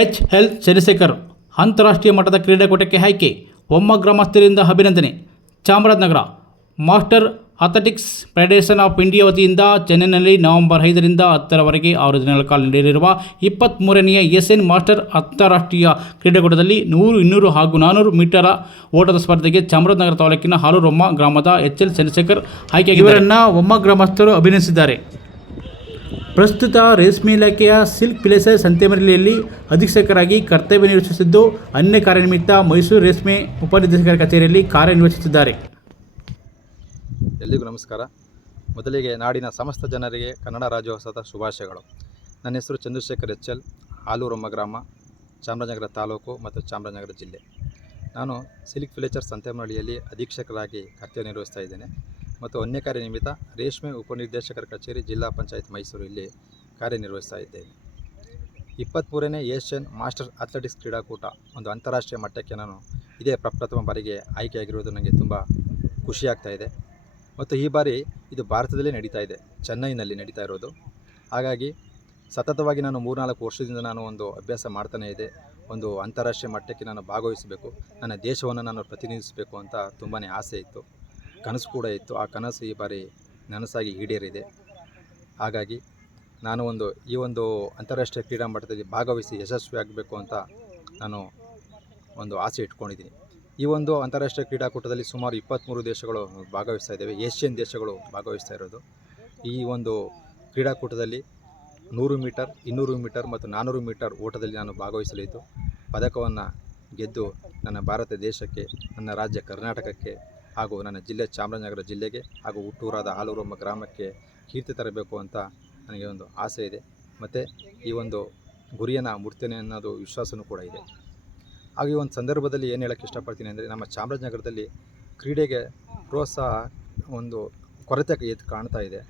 H L Chandrashekhar ಅಂತಾರಾಷ್ಟ್ರೀಯ ಮಟ್ಟದ ಕ್ರೀಡಾಕೂಟಕ್ಕೆ ಆಯ್ಕೆ. ಒಮ್ಮ ಗ್ರಾಮಸ್ಥರಿಂದ ಅಭಿನಂದನೆ. Chamarajanagar. Master athletics federation of India ವತಿಯಿಂದ ಚೆನ್ನೈನಲ್ಲಿ ನವೆಂಬರ್ ಐದರಿಂದ ಹತ್ತರವರೆಗೆ ಆರು ದಿನಗಳ ಕಾಲ ನಡೆಯಲಿರುವ ಎಸ್ ಎನ್ ಮಾಸ್ಟರ್ ಅಂತಾರಾಷ್ಟ್ರೀಯ ಕ್ರೀಡಾಕೂಟದಲ್ಲಿ ನೂರು, ಇನ್ನೂರು ಹಾಗೂ ನಾನ್ನೂರು ಮೀಟರ ಓಟದ ಸ್ಪರ್ಧೆಗೆ ಚಾಮರಾಜನಗರ ತಾಲೂಕಿನ ಹಾಲೂರೊಮ್ಮ ಗ್ರಾಮದ ಎಚ್ ಎಲ್ ಚಂದ್ರಶೇಖರ್ ಆಯ್ಕೆ ಇವರನ್ನು ಒಮ್ಮ ಗ್ರಾಮಸ್ಥರು ಅಭಿನಂದಿಸಿದ್ದಾರೆ. ಪ್ರಸ್ತುತ ರೇಷ್ಮೆ ಇಲಾಖೆಯ ಸಿಲ್ಕ್ ಪ್ಲೇಸರ್ ಸಂತೆಮರಲಿಯಲ್ಲಿ ಅಧೀಕ್ಷಕರಾಗಿ ಕರ್ತವ್ಯ ನಿರ್ವಹಿಸುತ್ತಿದ್ದು, ಅನ್ಯ ಕಾರ್ಯನಿಮಿತ್ತ ಮೈಸೂರು ರೇಷ್ಮೆ ಉಪನಿರ್ದೇಶಕರ ಕಚೇರಿಯಲ್ಲಿ ಕಾರ್ಯನಿರ್ವಹಿಸುತ್ತಿದ್ದಾರೆ. ಎಲ್ಲಿಗೂ ನಮಸ್ಕಾರ. ಮೊದಲಿಗೆ ನಾಡಿನ ಸಮಸ್ತ ಜನರಿಗೆ ಕನ್ನಡ ರಾಜ್ಯೋತ್ಸವದ ಶುಭಾಶಯಗಳು. ನನ್ನ ಹೆಸರು ಚಂದ್ರಶೇಖರ್ ಎಚ್ ಎಲ್ ಆಲೂರಮ್ಮ ಗ್ರಾಮ, ಚಾಮರಾಜನಗರ ತಾಲೂಕು ಮತ್ತು ಚಾಮರಾಜನಗರ ಜಿಲ್ಲೆ. ನಾನು ಸಿಲ್ಕ್ ಫಿಲೇಚರ್ ಸಂತೆಮರಳಿಯಲ್ಲಿ ಅಧೀಕ್ಷಕರಾಗಿ ಕರ್ತವ್ಯ ನಿರ್ವಹಿಸ್ತಾ ಇದ್ದೇನೆ. ಮತ್ತು ಅನ್ಯ ಕಾರ್ಯ ನಿಮಿತ್ತ ರೇಷ್ಮೆ ಉಪನಿರ್ದೇಶಕರ ಕಚೇರಿ ಜಿಲ್ಲಾ ಪಂಚಾಯತ್ ಮೈಸೂರು ಇಲ್ಲಿ ಕಾರ್ಯನಿರ್ವಹಿಸ್ತಾ ಇದ್ದೇನೆ. ಇಪ್ಪತ್ತ್ಮೂರನೇ ಏಷ್ಯನ್ ಮಾಸ್ಟರ್ ಅಥ್ಲೆಟಿಕ್ಸ್ ಕ್ರೀಡಾಕೂಟ ಒಂದು ಅಂತಾರಾಷ್ಟ್ರೀಯ ಮಟ್ಟಕ್ಕೆ ನಾನು ಇದೇ ಪ್ರಪ್ರಥಮ ಬಾರಿಗೆ ಆಯ್ಕೆಯಾಗಿರುವುದು ನನಗೆ ತುಂಬ ಖುಷಿಯಾಗ್ತಾ ಇದೆ. ಮತ್ತು ಈ ಬಾರಿ ಇದು ಭಾರತದಲ್ಲೇ ನಡೀತಾ ಇದೆ, ಚೆನ್ನೈನಲ್ಲಿ ನಡೀತಾ ಇರೋದು. ಹಾಗಾಗಿ ಸತತವಾಗಿ ನಾನು ಮೂರ್ನಾಲ್ಕು ವರ್ಷದಿಂದ ನಾನು ಒಂದು ಅಭ್ಯಾಸ ಮಾಡ್ತಾನೇ ಇದೆ, ಒಂದು ಅಂತಾರಾಷ್ಟ್ರೀಯ ಮಟ್ಟಕ್ಕೆ ನಾನು ಭಾಗವಹಿಸಬೇಕು, ನನ್ನ ದೇಶವನ್ನು ನಾನು ಪ್ರತಿನಿಧಿಸಬೇಕು ಅಂತ ತುಂಬಾ ಆಸೆ ಇತ್ತು. ಕನಸು ಕೂಡ ಇತ್ತು. ಆ ಕನಸು ಈ ಬಾರಿ ನನಸಾಗಿ ಈಡೇರಿದೆ. ಹಾಗಾಗಿ ನಾನು ಒಂದು, ಈ ಒಂದು ಅಂತಾರಾಷ್ಟ್ರೀಯ ಕ್ರೀಡಾ ಮಟ್ಟದಲ್ಲಿ ಭಾಗವಹಿಸಿ ಯಶಸ್ವಿಯಾಗಬೇಕು ಅಂತ ನಾನು ಒಂದು ಆಸೆ ಇಟ್ಕೊಂಡಿದ್ದೀನಿ. ಈ ಒಂದು ಅಂತಾರಾಷ್ಟ್ರೀಯ ಕ್ರೀಡಾಕೂಟದಲ್ಲಿ ಸುಮಾರು ಇಪ್ಪತ್ತ್ಮೂರು ದೇಶಗಳು ಭಾಗವಹಿಸ್ತಾ ಇದ್ದೇವೆ. ಏಷ್ಯನ್ ದೇಶಗಳು ಭಾಗವಹಿಸ್ತಾ ಇರೋದು. ಈ ಒಂದು ಕ್ರೀಡಾಕೂಟದಲ್ಲಿ ನೂರು ಮೀಟರ್, ಇನ್ನೂರು ಮೀಟರ್ ಮತ್ತು ನಾನ್ನೂರು ಮೀಟರ್ ಓಟದಲ್ಲಿ ನಾನು ಭಾಗವಹಿಸಲಿದ್ದು. ಪದಕವನ್ನು ಗೆದ್ದು ನನ್ನ ಭಾರತ ದೇಶಕ್ಕೆ, ನನ್ನ ರಾಜ್ಯ ಕರ್ನಾಟಕಕ್ಕೆ ಹಾಗೂ ನನ್ನ ಜಿಲ್ಲೆ ಚಾಮರಾಜನಗರ ಜಿಲ್ಲೆಗೆ ಹಾಗೂ ಹುಟ್ಟೂರಾದ ಆಲೂರಮ್ಮ ಗ್ರಾಮಕ್ಕೆ ಕೀರ್ತಿ ತರಬೇಕು ಅಂತ ನನಗೆ ಒಂದು ಆಸೆ ಇದೆ. ಮತ್ತು ಈ ಒಂದು ಗುರಿಯನ್ನು ಮುಡ್ತೇನೆ ಅನ್ನೋದು ವಿಶ್ವಾಸವೂ ಕೂಡ ಇದೆ. ಹಾಗೆ ಈ ಒಂದು ಸಂದರ್ಭದಲ್ಲಿ ಏನು ಹೇಳೋಕ್ಕೆ ಇಷ್ಟಪಡ್ತೀನಿ ಅಂದರೆ, ನಮ್ಮ ಚಾಮರಾಜನಗರದಲ್ಲಿ ಕ್ರೀಡೆಗೆ ಪ್ರೋತ್ಸಾಹ ಒಂದು ಕೊರತೆ ಎದ್ದು ಕಾಣ್ತಾ ಇದೆ.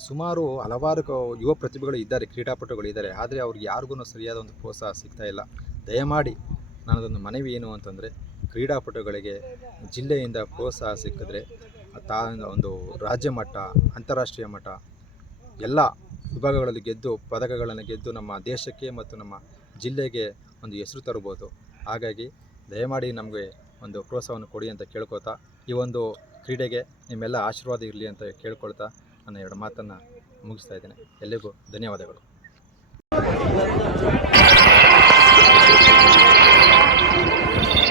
ಸುಮಾರು ಹಲವಾರು ಯುವ ಪ್ರತಿಭೆಗಳು ಇದ್ದಾರೆ, ಕ್ರೀಡಾಪಟುಗಳು ಇದ್ದಾರೆ. ಆದರೆ ಅವ್ರಿಗೆ ಯಾರಿಗೂ ಸರಿಯಾದ ಒಂದು ಪ್ರೋತ್ಸಾಹ ಸಿಗ್ತಾ ಇಲ್ಲ. ದಯಮಾಡಿ ನನ್ನದೊಂದು ಮನವಿ ಏನು ಅಂತಂದರೆ, ಕ್ರೀಡಾಪಟುಗಳಿಗೆ ಜಿಲ್ಲೆಯಿಂದ ಪ್ರೋತ್ಸಾಹ ಸಿಕ್ಕಿದ್ರೆ ತಾ ಒಂದು ರಾಜ್ಯ ಮಟ್ಟ, ಅಂತಾರಾಷ್ಟ್ರೀಯ ಮಟ್ಟ, ಎಲ್ಲ ವಿಭಾಗಗಳಲ್ಲಿ ಗೆದ್ದು, ಪದಕಗಳನ್ನು ಗೆದ್ದು ನಮ್ಮ ದೇಶಕ್ಕೆ ಮತ್ತು ನಮ್ಮ ಜಿಲ್ಲೆಗೆ ಒಂದು ಹೆಸರು ತರ್ಬೋದು ಹಾಗಾಗಿ ದಯಮಾಡಿ ನಮಗೆ ಒಂದು ಪ್ರೋತ್ಸಾಹವನ್ನು ಕೊಡಿ ಅಂತ ಕೇಳ್ಕೊತಾ, ಈ ಒಂದು ಕ್ರೀಡೆಗೆ ನಿಮ್ಮೆಲ್ಲ ಆಶೀರ್ವಾದ ಇರಲಿ ಅಂತ ಕೇಳ್ಕೊಳ್ತಾ, ನನ್ನ ಎರಡು ಮಾತನ್ನು ಮುಗಿಸ್ತಾ ಇದ್ದೇನೆ. ಎಲ್ಲರಿಗೂ ಧನ್ಯವಾದಗಳು.